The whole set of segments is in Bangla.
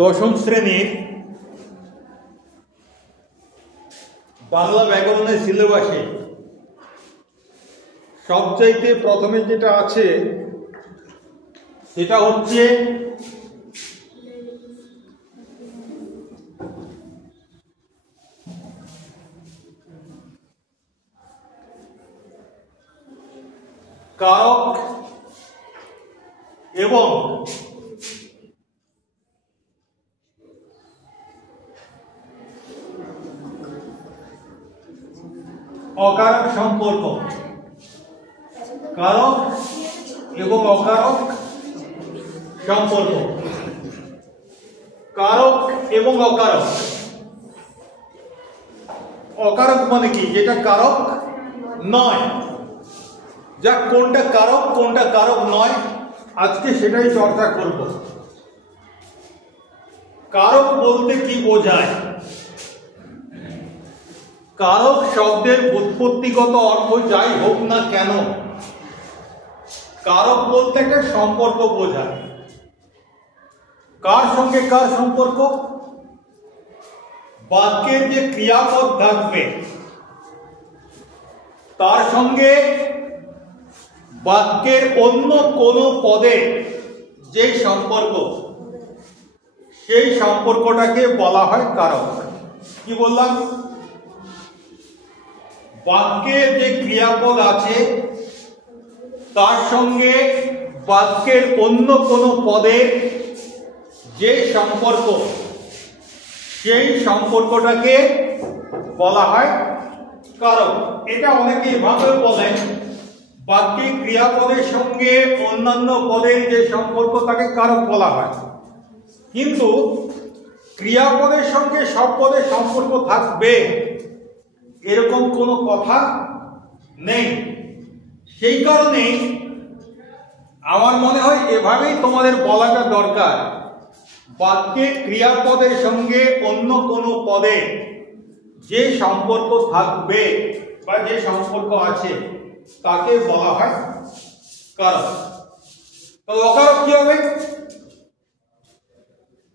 দশম শ্রেণীর বাংলা ব্যাকরণের সিলেবাসে সবচাইতে প্রথমে যেটা আছে সেটা হচ্ছে কারক এবং অকারক সম্পর্ক। কারক এবং অকারক সম্পর্ক। কারক এবং অকারক। অকারক মানে কি? যেটা কারক নয়। যা কোনটা কারক কোনটা কারক নয় আজকে সেটাই চর্চা করব। কারক বলতে কি বোঝায়? কারক শব্দের উৎপত্তিগত অর্থ যাই হোক না কেন, কারক বলতে একটা সম্পর্ক বোঝায়। কার সঙ্গে কার সম্পর্ক? বাক্যের যে ক্রিয়াপদ থাকবে তার সঙ্গে বাক্যের অন্য কোনো পদে যে সম্পর্ক, সেই সম্পর্কটাকে বলা হয় কারক। কি বললাম? বাক্যের যে ক্রিয়াপদ আছে তার সঙ্গে বাক্যের অন্য কোনো পদের যে সম্পর্ক, সেই সম্পর্কটাকে বলা হয় কারক। এটা অনেকে এভাবে বলেন, বাক্যে ক্রিয়াপদের সঙ্গে অন্যান্য পদের যে সম্পর্ক তাকে কারক বলা হয়। কিন্তু ক্রিয়াপদের সঙ্গে সব পদের সম্পর্ক থাকবে এরকম কোনো কথা নেই। সেই কারণেই আমার মনে হয় এভাবেই তোমাদের বলাটা দরকার। বাক্যে ক্রিয়াপদের সঙ্গে অন্য কোনো পদে যে সম্পর্ক থাকবে বা যে সম্পর্ক আছে তাকে বলা হয় কারক। তো অকারক কি হবে?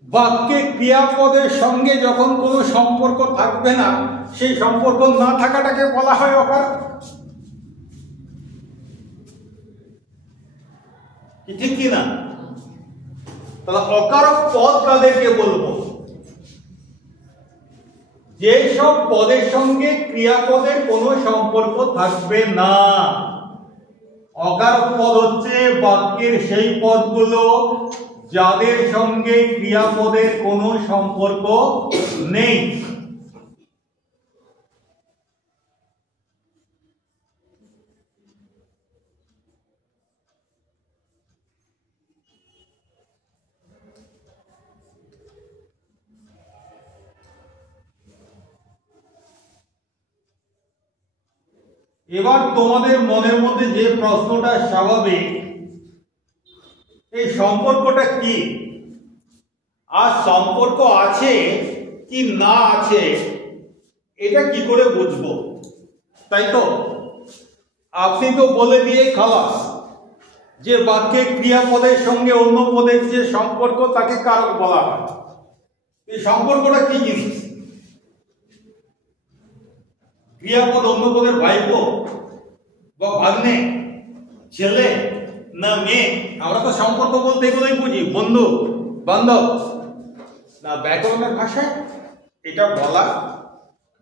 বাক্যে ক্রিয়াপদের সঙ্গে যখন কোনো সম্পর্ক থাকবে না, সেই সম্পর্ক না থাকাটাকে বলা হয় অকারক। ঠিক কি না? তাহলে অকারক পদ কাদেরকে বলবো? যে সব পদের সঙ্গে ক্রিয়াপদের কোনো সম্পর্ক থাকবে না। অকারক পদ হচ্ছে বাক্যের সেই পদগুলো যাদের সঙ্গে ক্রিয়াপদের কোনো সম্পর্ক নেই। এবার তোমাদের মনের মধ্যে যে প্রশ্নটা স্বাভাবিক, এই সম্পর্কটা কি, আর সম্পর্ক আছে কি না আছে এটা কি করে বুঝবো? তাই তো আপনি তো বলে দিয়ে খালাস যে বাক্যে ক্রিয়াপদের সঙ্গে অন্য পদের যে সম্পর্ক তাকে কারক বলা হয়। এই সম্পর্কটা কি জিনিস? ক্রিয়াপদ অন্য পদের ভাইপো বা ভাগ্নে, ছেলে না মেয়ে? আমরা তো সম্পর্ক বলতে এগুলোই বুঝি, বন্ধু বান্ধব। না, ব্যাকরণের ভাষায় এটা বলা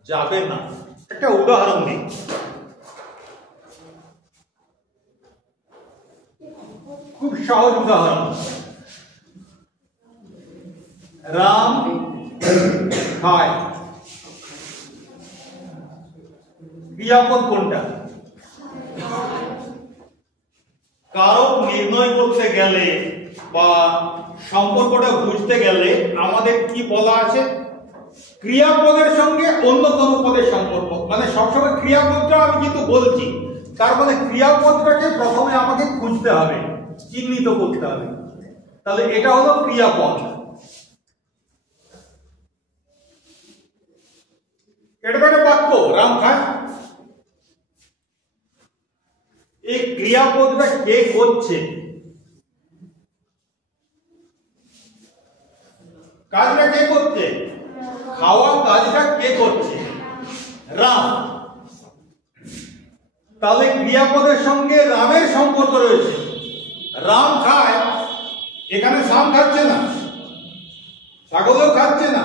যাবে না। একটা উদাহরণ দিই। খুব সহজ উদাহরণ। রাম খায়। ক্রিয়াপদ কোনটা? কারক নির্ণয় করতে গেলে বা সম্পর্কটা বুঝতে গেলে আমাদের কি বলা আছে? ক্রিয়াপদের সঙ্গে অন্য কোন পদের সম্পর্ক। মানে সবসময় ক্রিয়াপদটা আমি কিন্তু বলছি, তার মানে ক্রিয়াপদটাকে প্রথমে আমাকে খুঁজতে হবে, চিহ্নিত করতে হবে। তাহলে এটা হলো ক্রিয়াপদ। এটা একটা বাক্য, রাম খায়। এই ক্রিয়াপদটা কে করছে? কাজটা কে করছে? খাওয়া কাজটা কে করছে? রাম। তাহলে ক্রিয়াপদের সঙ্গে রামের সম্পর্ক রয়েছে। রাম খায়, এখানে শাম খাচ্ছে না, ছাগলও খাচ্ছে না,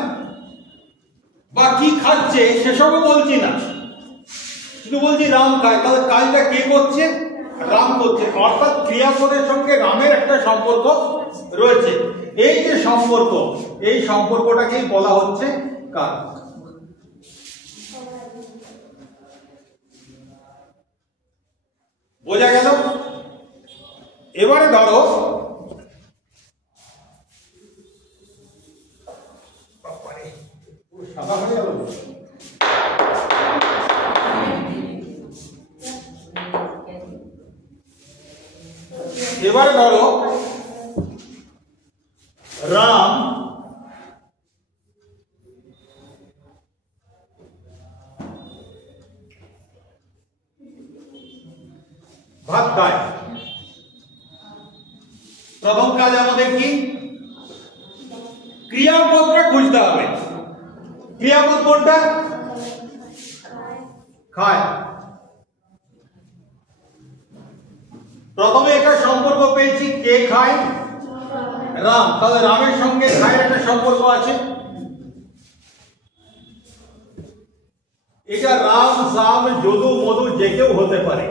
বা কি খাচ্ছে সেসবও বলছি না, শুধু বলছি রাম খায়। তাহলে কাজটা কে করছে? রাম করছে। অর্থাৎ ক্রিয়াপদের সঙ্গে রামের একটা সম্পর্ক রয়েছে। এই যে সম্পর্ক, এই সম্পর্কটাকেই বলা হচ্ছে কাজ। বোঝা গেল? এবারে ধরো সাদা হয়ে গেল। এবারে ধরো রাম ভাত খায়। প্রথম কাজ আমাদের কি? ক্রিয়াপদটা খুঁজতে হবে। ক্রিয়াপদ কোনটা? খায়। প্রথমে একটা সম্পর্ক পেয়েছি, কে খায়? রাম। তাহলে রামের সঙ্গে খায়ের একটা সম্পর্ক আছে। এটা রাম, শ্যাম, যদু, মধু যে কেউ হতে পারে।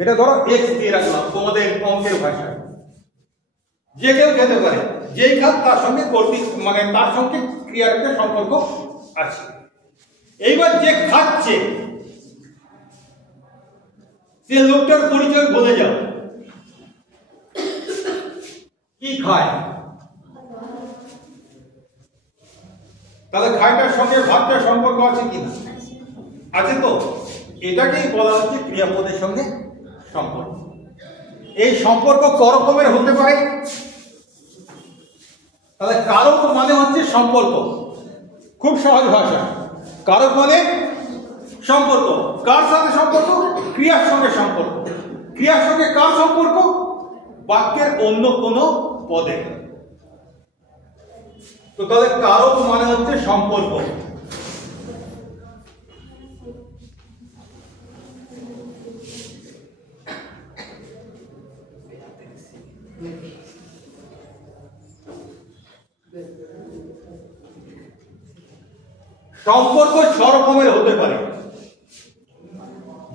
এটা ধরো এক্স দিয়ে রাখলাম তোমাদের অঙ্কের ভাষায়। যে কেউ খেতে পারে, যেই খাত তার সঙ্গে কর্তৃক মানে তার সঙ্গে ক্রিয়ার একটা সম্পর্ক আছে। এইবার যে খাচ্ছে সে লোকটার পরিচয় বলে যাও। কি খায়? তাহলে খায়টার সঙ্গে ভাতটার সম্পর্ক আছে কিনা? আছে তো। এটাকেই বলা হচ্ছে ক্রিয়াপদের সঙ্গে সম্পর্ক। এই সম্পর্ক ক রকমের হতে পারে? তাহলে কারক মানে হচ্ছে সম্পর্ক। খুব সহজ ভাষা। কারক মানে সম্পর্ক। কার সাথে সম্পর্ক? ক্রিয়ার সঙ্গে সম্পর্ক। ক্রিয়ার সঙ্গে কার সম্পর্ক? বাক্যের অন্য কোনো পদে। তো তাহলে কারক মানে হচ্ছে সম্পর্ক। সম্পর্ক ছ রকমের হতে পারে।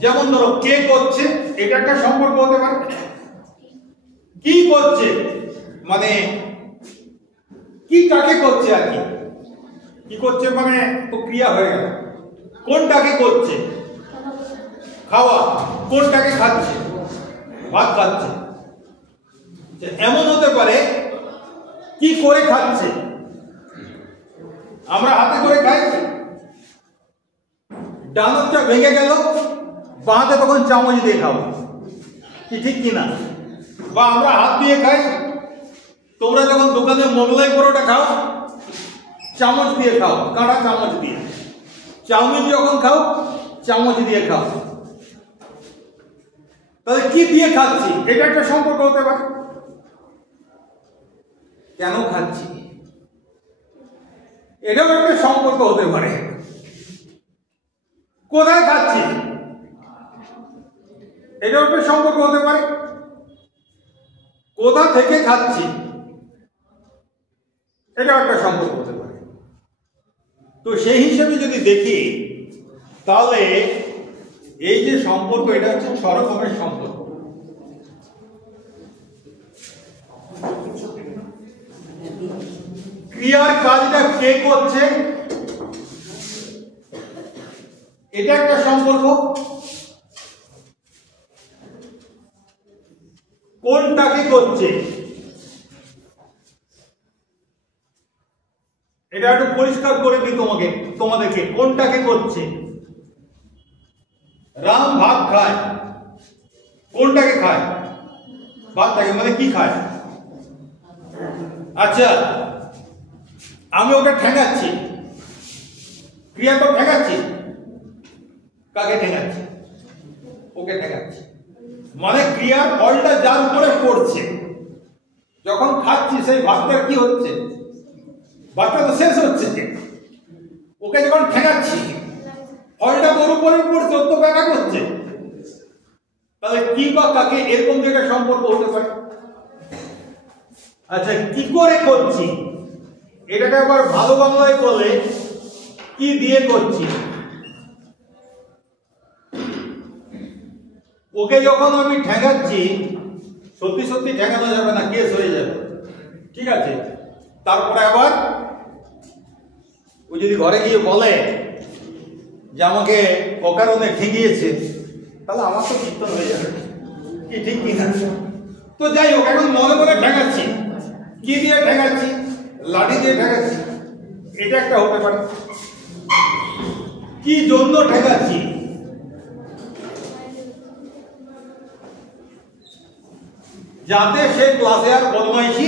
যেমন ধরো কে করছে, এটা একটা সম্পর্ক হতে পারে। কি করছে মানে কি কাকে করছে আর কি। কি করছে মানে তো ক্রিয়া হয়ে গেল। কোনটাকে করছে? খাওয়া। কোনটাকে খাচ্ছে? ভাত খাচ্ছে। এমন হতে পারে কি করে খাচ্ছে? আমরা হাতে করে খাই, ডানটা ভেঙে গেল, বাঁতে তখন চামচ দিয়ে খাবো, কি ঠিক কিনা? বা আমরা হাত দিয়ে খাই। তোমরা যখন দোকানে মোগলাই পরোটা খাও চামচ দিয়ে খাও, কাঁটা চামচ দিয়ে। চাউমিন যখন খাও চামচ দিয়ে খাও। তাহলে কি দিয়ে খাচ্ছি? এটা একটা সম্পর্ক হতে পারে। কেন খাচ্ছি? এটাও একটা সম্পর্ক হতে পারে। কোথায় খাচ্ছি? এটাও একটা সম্পর্ক হতে পারে। কোথা থেকে খাচ্ছি? এটাও একটা সম্পর্ক হতে পারে। তো সেই হিসেবে যদি দেখি তাহলে এই যে সম্পর্ক, এটা হচ্ছে ছ রকমের সম্পর্ক। ক্রিয়ার কাজটা কে করছে, এটা একটা সম্পর্ক। কোনটাকে করছে এটা একটু পরিষ্কার করে দিই তোমাদেরকে। কোনটাকে করছে? রাম ভাত খায়। কোনটাকে খায়? ভাতটাকে। মানে কি খায়? আচ্ছা, আমি ওকে ঠেকাচ্ছি। ক্রিয়া তো ঠেকাচ্ছি। কাকে ঠেকাচ্ছি? ওকে ঠেকাচ্ছি। মানে ক্রিয়ার ফলটা যার উপরে পড়ছে, যখন খাচ্ছি সেই ভাতটা কি হচ্ছে? বাচ্চা তো শেষ হচ্ছে, ওকে যখন ঠেকাচ্ছি ফলটা ওর উপরে পড়ছে, ওর তো ব্যাঘাত হচ্ছে, তাহলে কি বা কাকে এরকম জায়গায় সম্পর্ক হতে পারে? আচ্ছা, কি করে করছি এটাকে আবার ভালো বাংলায় বলে কি দিয়ে করছি। ওকে যখন আমি ঠেকাচ্ছি, সত্যি সত্যি ঠেকানো যাবে না, কেস হয়ে যাবে, ঠিক আছে। তারপরে আবার ও যদি ঘরে গিয়ে বলে যে আমাকে অকারণে ঠেকিয়েছে, তাহলে আমার তো কীর্তন হয়ে যাবে, কি ঠিক কি না? তো যাই হোক, এখন মনে মনে ঠেকাচ্ছি, কি দিয়ে ঠেকাচ্ছি? লাঠি দিয়ে ঠেকাচ্ছি, এটা একটা হতে পারে। কি জন্য ঠেকাচ্ছি? যাতে সে ক্লাসে আর বদমাইশি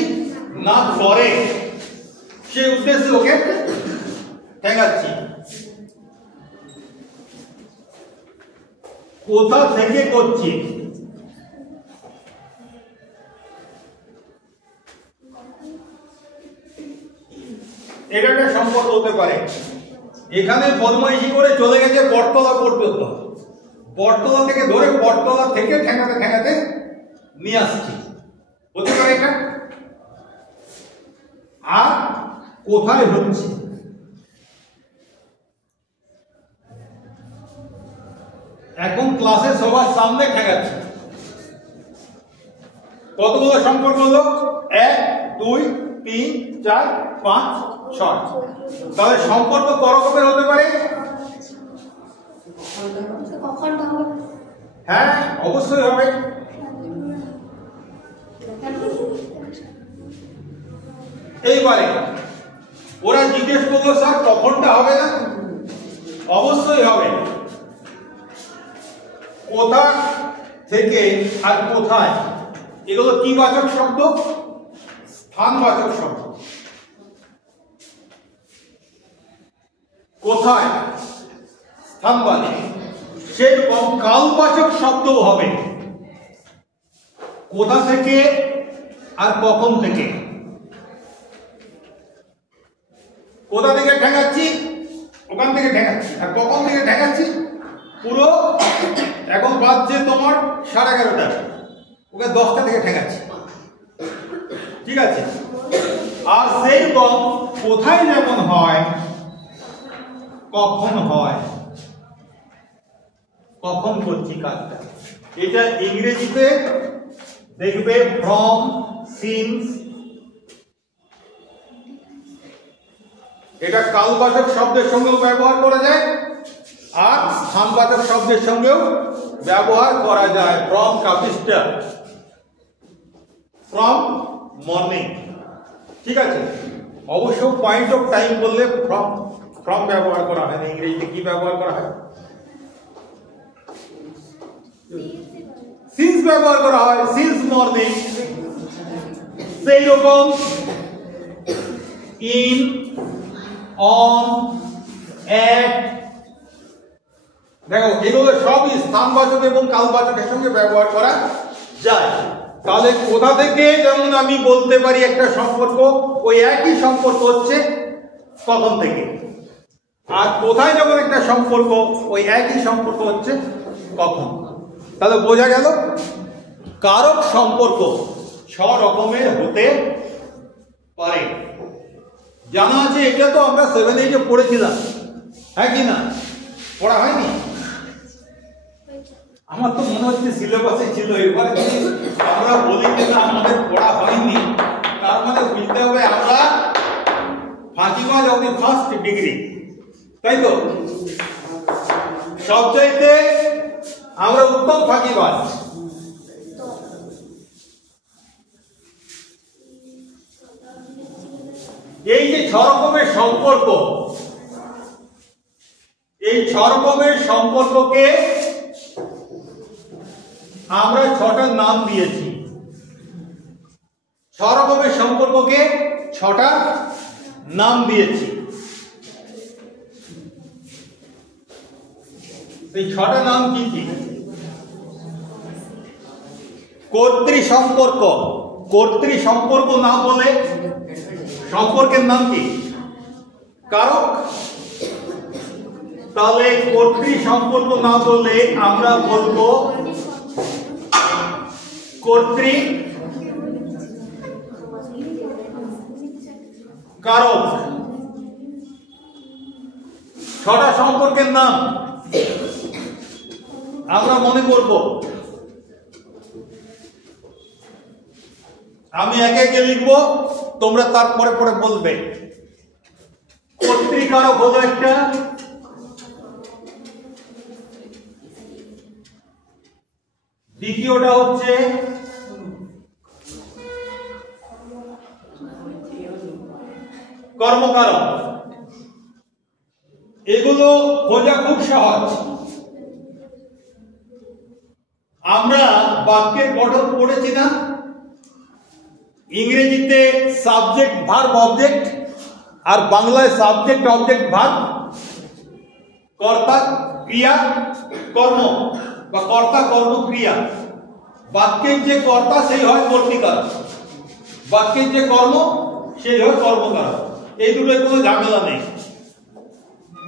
না করে, সে উদ্দেশ্যে ওকে ঠেকাচ্ছি। কোথা থেকে করছি? এটা একটা সম্পর্ক হতে পারে। এখানে বদমাইশি করে চলে গেছে বটতলা পর্যন্ত, বটতলা থেকে ধরে বটতলা থেকে ঠেকাতে ঠেকাতে নিয়ে আসছি, হতে পারে এটা। আর কোথায় হচ্ছে? এখন ক্লাসে সবার সামনে ঠেকাচ্ছে। কতগুলো সম্পর্ক হলো? 1 2 3 4 5 6। তাহলে সম্পর্ক কত রকমের হতে পারে? হ্যাঁ, অবশ্যই হবে। এইবারে ওরা জিজ্ঞেস করলো, স্যার কখনটা হবে না? অবশ্যই হবে। কোথা থেকে আর কোথায়, এগুলো কি বাচক শব্দ? স্থানবাচক শব্দ। কোথায় স্থানবাচক, সেরকম কালবাচক শব্দও হবে। কোথা থেকে আর কখন থেকে। কোথা থেকে ঠেকাচ্ছি? ওখান থেকে ঠেকাচ্ছি। আর কখন থেকে ঠেকাচ্ছি? পুরো এখন বাজছে তোমার 11:30, ওকে 10টা থেকে ঠেকাচ্ছি, ঠিক আছে। আর সেই রকম কোথায় যেমন হয়, কখন হয়, কখন করছি কাজটা, এটা ইংরেজিতে দেখবে ফ্রম, সিন্স। এটা কালবাচক শব্দের সঙ্গেও ব্যবহার করা যায়, আর স্থানবাচক শব্দের সঙ্গেও ব্যবহার করা যায়। ফ্রম কাপিস্টা, ফ্রম মর্নিং, ঠিক আছে। অবশ্য পয়েন্ট অফ টাইম বললে ফ্রম ফ্রম ব্যবহার করা হয় না। ইংরেজিতে কি ব্যবহার করা হয়? সিন্স ব্যবহার করা হয়, সিন্স মর্নিং। সেই রকম ইন, অন, এট, দেখো এগুলো সবই স্থানবাচক এবং কালবাচকের সঙ্গে ব্যবহার করা যায়। তাহলে কোথা থেকে যেমন আমি বলতে পারি একটা সম্পর্ক, ওই একই সম্পর্ক হচ্ছে কখন থেকে। আর কোথায় যেমন একটা সম্পর্ক, ওই একই সম্পর্ক হচ্ছে কখন। তাহলে বোঝা গেল কারক সম্পর্ক 6 রকমের হতে পারে। জানা আছে, এটা তো আমরা 7-8 পড়েছিলাম, হ্যাঁ কি না? পড়া হয়নি? আমার তো মনে হচ্ছে সিলেবাসে ছিল। এবার আমরা বলি যে না আমাদের পড়া হয়নি, তার মানে বুঝতে হবে আমরা ফাঁকিবাজ অব দি ফার্স্ট ডিগ্রি, তাই তো? সবচাইতে আমরা উত্তম ফাঁকিবাজ। এই যে 6 রকমের সম্পর্ক, এই 6 রকমের সম্পর্ককে আমরা 6টা নাম দিয়েছি। 6 রকমের সম্পর্ককে 6টা নাম দিয়েছি। এই 6টা নাম কি কি? কর্তৃ সম্পর্ক। কর্তৃ সম্পর্ক না বলে সম্পর্কের নাম কি? কারক। তাহলে কর্তৃ সম্পর্ক না বললে আমরা বলবো কর্তৃ কারক। ছটা সম্পর্কের নাম আমরা মনে করব। আমি একে একে লিখবো, তোমরা তারপরে পরে বলবে। কর্তৃকারক হলো একটা, দ্বিতীয়টা হচ্ছে কর্মকারক। এগুলো খোঁজা খুব সহজ। আমরা বাক্যের গঠন পড়েছি না, ইংরেজিতে সাবজেক্ট ভার্ব অবজেক্ট আর বাংলায় সাবজেক্ট অবজেক্ট ভার্ব, কর্তা ক্রিয়া কর্ম বা কর্তা কর্ম ক্রিয়া। বাক্যের যে কর্তা সেই হয় কর্তৃকারক, বাক্যের যে কর্ম সেই হয় কর্মকারক। এই দুটোর কোনো ঝামেলা নেই।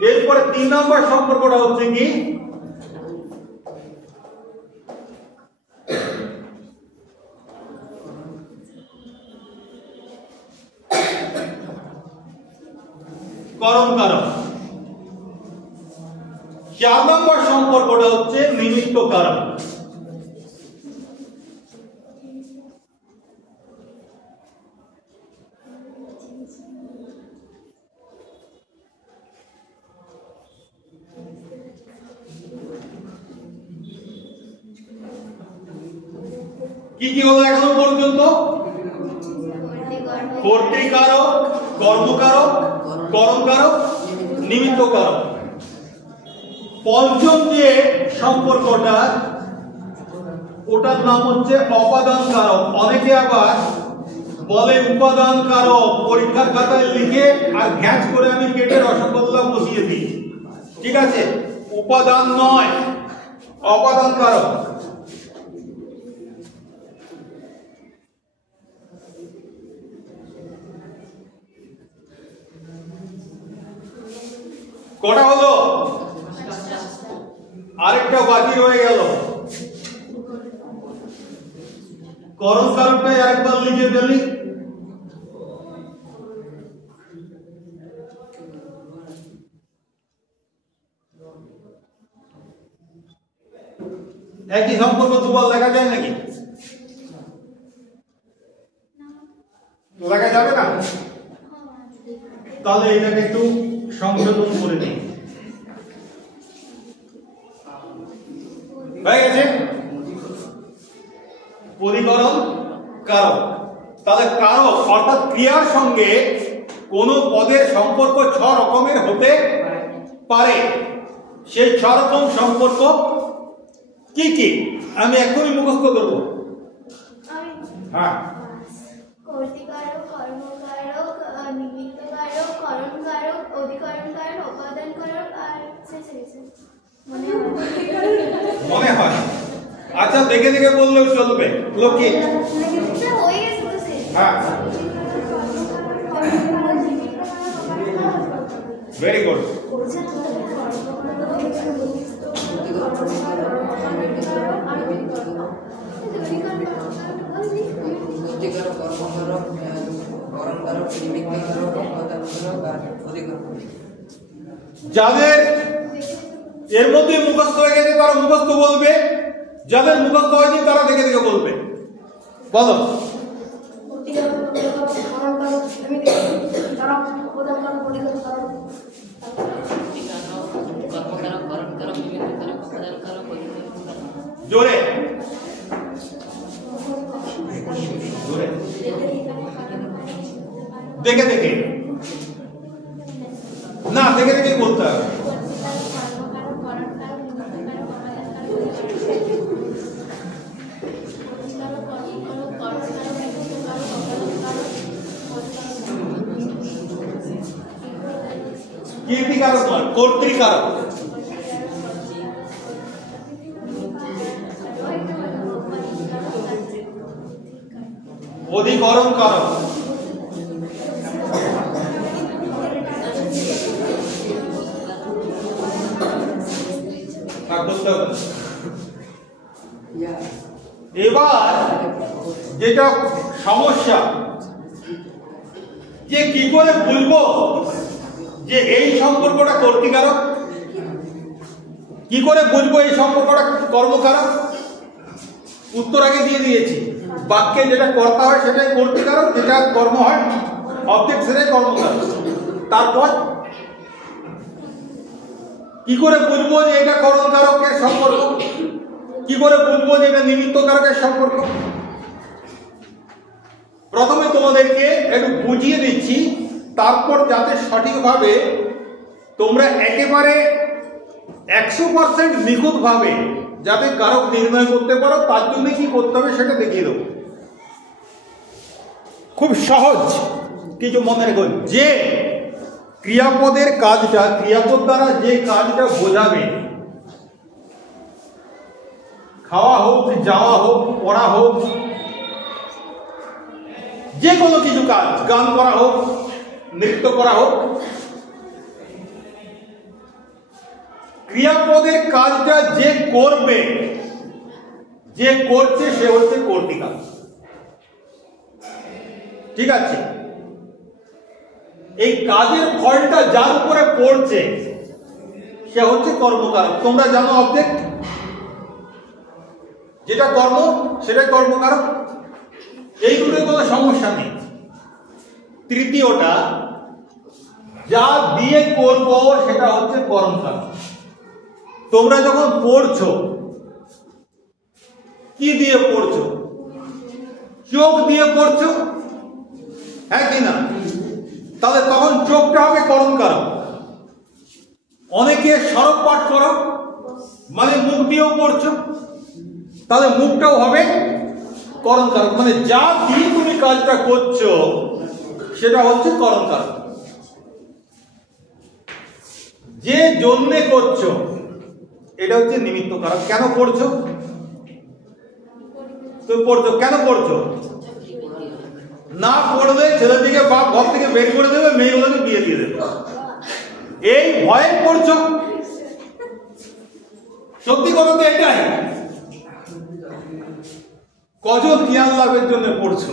এরপরে 3 নম্বর সম্পর্কটা হচ্ছে কি করণকারক। 4 নম্বর সম্পর্কটা হচ্ছে নিমিত্ত কারক। কি কি হলো এখন পর্যন্ত? কর্তৃকারক, কর্মকারক, করণকারক, নিমিত্তকারক। পঞ্চম যে সম্পর্কটা ওটার নাম হচ্ছে অপাদান কারক। অনেকে আবার বলে উপাদান কারক, পরীক্ষার খাতায় লিখে আর ঘ্যাঁচ করে আমি কেটে রসগোল্লা বসিয়ে দিই। ঠিক আছে, উপাদান নয়, অপাদান কারক। কটা হলো? আরেকটা বাকি রয়ে গেল। করণকারকটাই আরেকবার লিখে ফেলি। একই সম্পর্ক দুবার লেখা যায় নাকি? লেখা যাবে না? তাহলে এটাকে একটু সংশোধন করে নিই। হয়ে গেছে? পরিকরণ কারক। তাহলে কারক অর্থাৎ ক্রিয়ার সঙ্গে কোন পদের সম্পর্ক 6 রকমের হতে পারে। সেই 6 রকম সম্পর্ক কি কি আমি এখনই মুখস্থ করব। হ্যাঁ, কর্তৃকারক, কর্মকারক, নিমিত্তকারক, করণকারক, অধিকরণকারক, উপাদানকারক আর মনে হয়। আচ্ছা, দেখে দেখে বললেও চলবে। লোকে হ্যাঁ, ভেরি গুড। যাদের এর মধ্যে মুখস্থ হয়ে গেছে তারা মুখস্থ বলবে, যাদের মুখস্থ হয়নি তারা দেখে দেখে বলবে। বলো। জোরে জোরে দেখে দেখে না, দেখে দেখে বলতে হবে। কীর্তিকারক নয়, কর্তৃকারক। অধিকরণ কারক। রাগ করতে হবে না। এবার যেটা সমস্যা, যে কি করে বুঝবো যে এই সম্পর্কটা কর্তৃকারক, কি করে বুঝবো এই সম্পর্কটা কর্মকারক? উত্তর আগে দিয়ে দিয়েছি, বাক্যে যেটা কর্তা হয় সেটাই কর্তৃকারক, যেটা কর্ম হয় অবজেক্ট সেটাই কর্মকারক। তারপর কি করে বুঝবো যে এটা করণকারকের সম্পর্ক, কি করে বুঝবো যে এটা নিমিত্তকারকের সম্পর্ক? প্রথমে তোমাদেরকে একটু বুঝিয়ে দিচ্ছি, তারপর যাতে সঠিকভাবে তোমরা একেবারে 100% নিখুঁত ভাবে যাতে কারক নির্ণয় করতে পারো, তার জন্য কি করতে হবে সেটা দেখিয়ে দেবো। খুব সহজ কিছু মনে রেখো, যে ক্রিয়াপদের কাজটা, ক্রিয়াপদ দ্বারা যে কাজটা বোঝাবে, খাওয়া হোক, যাওয়া হোক, পড়া হোক, যে কোনো কিছু কাজ, গান করা হোক, নৃত্য করা হোক, ক্রিয়াপদের কাজটা যে করবে, যে করছে সে হচ্ছে কর্তৃকারক। ঠিক আছে? এই কাজের ফলটা যার উপরে পড়ছে সে হচ্ছে কর্মকারক। তোমরা জানো অবজেক্ট, যেটা কর্ম সেটাই কর্মকারক, এইগুলোর কোনো সমস্যা নেই। তৃতীয়টা, যা দিয়ে করব সেটা হচ্ছে করণকারক। তোমরা যখন পড়ছো, কি দিয়ে পড়ছো? চোখ দিয়ে পড়ছো, হ্যাঁ কি না? তাহলে তখন চোখটা হবে করণকারক। অনেকে সরব পাঠ করো, মানে মুখ দিয়েও পড়ছো, তাহলে মুখটাও হবে করণকারক। মানে যা দিয়ে তুমি কাজটা করছো সেটা হচ্ছে করণকারক। যে জন্যে করছো এটা হচ্ছে নিমিত্তকারক। কেন পড়ছো? তুমি পড়ছো কেন পড়ছো? না পড়লে ছেলেটিকে বাপ ঘর থেকে বের করে দেবে, মেয়েগুলোকে বিয়ে দিয়ে দেবে, এই ভয়ে পড়ছো। সত্যি কথা তো এটাই। কজন জ্ঞান লাভের জন্য পড়ছো?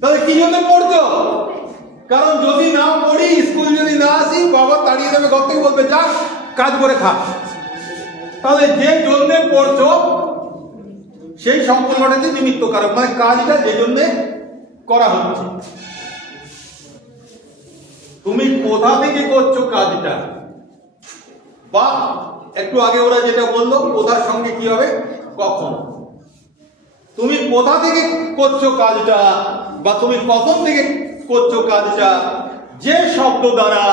তাহলে কি জন্য পড়ছো? কারণ যদি না পড়ি, স্কুল যদি না আসি, বাবা তাড়িয়ে দেবে ঘর থেকে, বলবে যা কাজ করে খা। তাহলে যে জন্য পড়ছো সেই সম্পর্কটা যে নিমিত্তকারক, মানে কাজটা যে জন্য করা হচ্ছে। তুমি কোথা থেকে করছো কাজটা, বা একটু আগে ওরা যেটা বললো কোথার সঙ্গে কি হবে, কখন। তুমি কোথা থেকে করছো কাজটা, বা তুমি কখন থেকে করছো কাজটা, যে শব্দ দ্বারা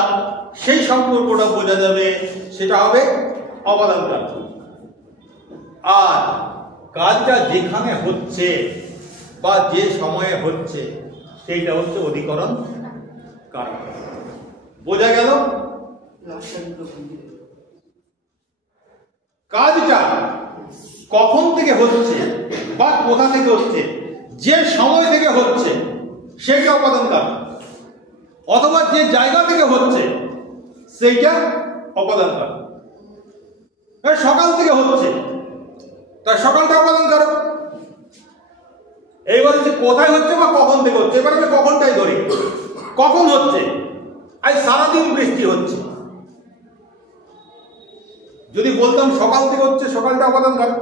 সেই সম্পর্কটা বোঝা যাবে সেটা হবে অবাদনকারক। আর কাজটা যেখানে হচ্ছে বা যে সময়ে হচ্ছে সেইটা হচ্ছে অধিকরণ কারক। বোঝা গেল? কাজটা কখন থেকে হচ্ছে বা কোথা থেকে হচ্ছে, যে সময় থেকে হচ্ছে সেটা অপাদানকারক, অথবা যে জায়গা থেকে হচ্ছে সেইটা অপাদানকারক। সকাল থেকে হচ্ছে তার সকালটা অপাদানকারক। এইবার যে কোথায় হচ্ছে বা কখন থেকে হচ্ছে, এবার আমি কখনটাই ধরি। কখন হচ্ছে? আজ সারাদিন বৃষ্টি হচ্ছে। যদি বলতাম সকাল থেকে হচ্ছে, সকালটা অপাদানকারক,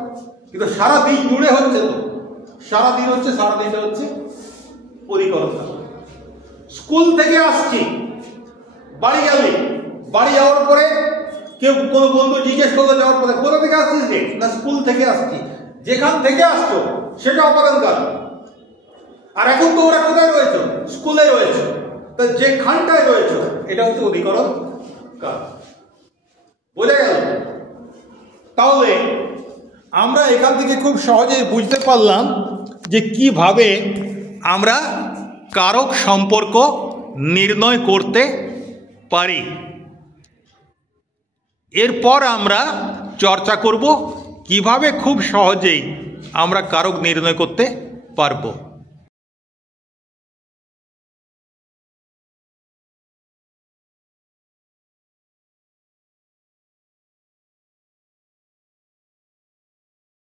কিন্তু সারাদিন জুড়ে হচ্ছে, তো সারাদিন হচ্ছে, সারাদিনটা হচ্ছে অধিকরণ। স্কুল থেকে আসছি, বাড়ি গেলে, বাড়ি যাওয়ার পরে কেউ কোনো বন্ধু জিজ্ঞেস করলো যাওয়ার পরে কোথা থেকে আসছিস রে, না স্কুল থেকে আসছি, যেখান থেকে আসছো সেটা অপাদানকারক। আর এখন তো ওরা কোথায় রয়েছে? স্কুলে রয়েছে, তা যেখানটায় রয়েছে এটা হচ্ছে অধিকরণ কারক। বোঝা গেল? তাহলে আমরা এখান থেকে খুব সহজেই বুঝতে পারলাম যে কিভাবে আমরা কারক সম্পর্ক নির্ণয় করতে পারি। এরপর আমরা চর্চা করব কিভাবে খুব সহজেই আমরা কারক নির্ণয় করতে পারবো।